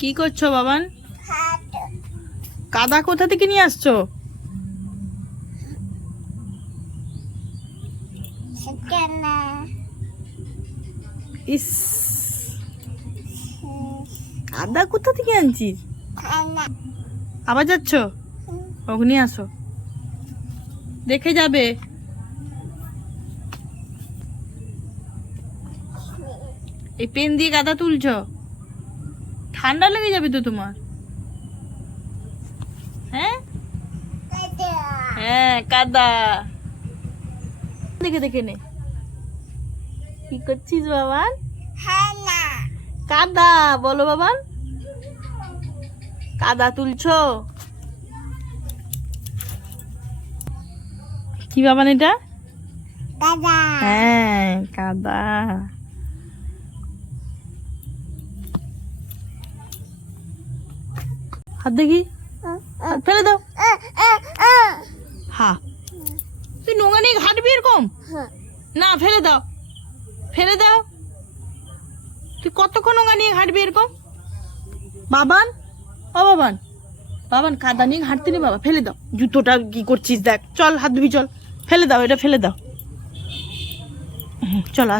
কি করছো বাবান? কাদা কোথা থেকে নিয়ে আসছো? ইস, কাদা কোথা থেকে আনছিস? আবার যাচ্ছ? অগ্নি আসো, দেখে যাবে। এই পেন দিয়ে কাদা তুলছো, ঠান্ডা লেগে যাবে তো তোমার। হ্যাঁ হ্যাঁ, কাদা। দেখে দেখে নে। কি করছিস বাবান? কাদা বলো বাবান, কাদা তুলছো? কি বাবান এটা? হ্যাঁ, কাদা। হাত দেখি, হাত ফেলে দাও। হা, তুই নোংরা নিয়ে ঘাটবি এরকম? না, ফেলে দাও, ফেলে দাও। তুই কতক্ষণ নোংরা নিয়ে ঘাটবি এরকম? বাবান, ও বাবান, বাবান কাদা নিয়ে ঘাটতে নি বাবা, ফেলে দাও। জুতোটা কি করছিস দেখ, চল হাত ধুবি, চল ফেলে দাও, এটা ফেলে দাও। চল।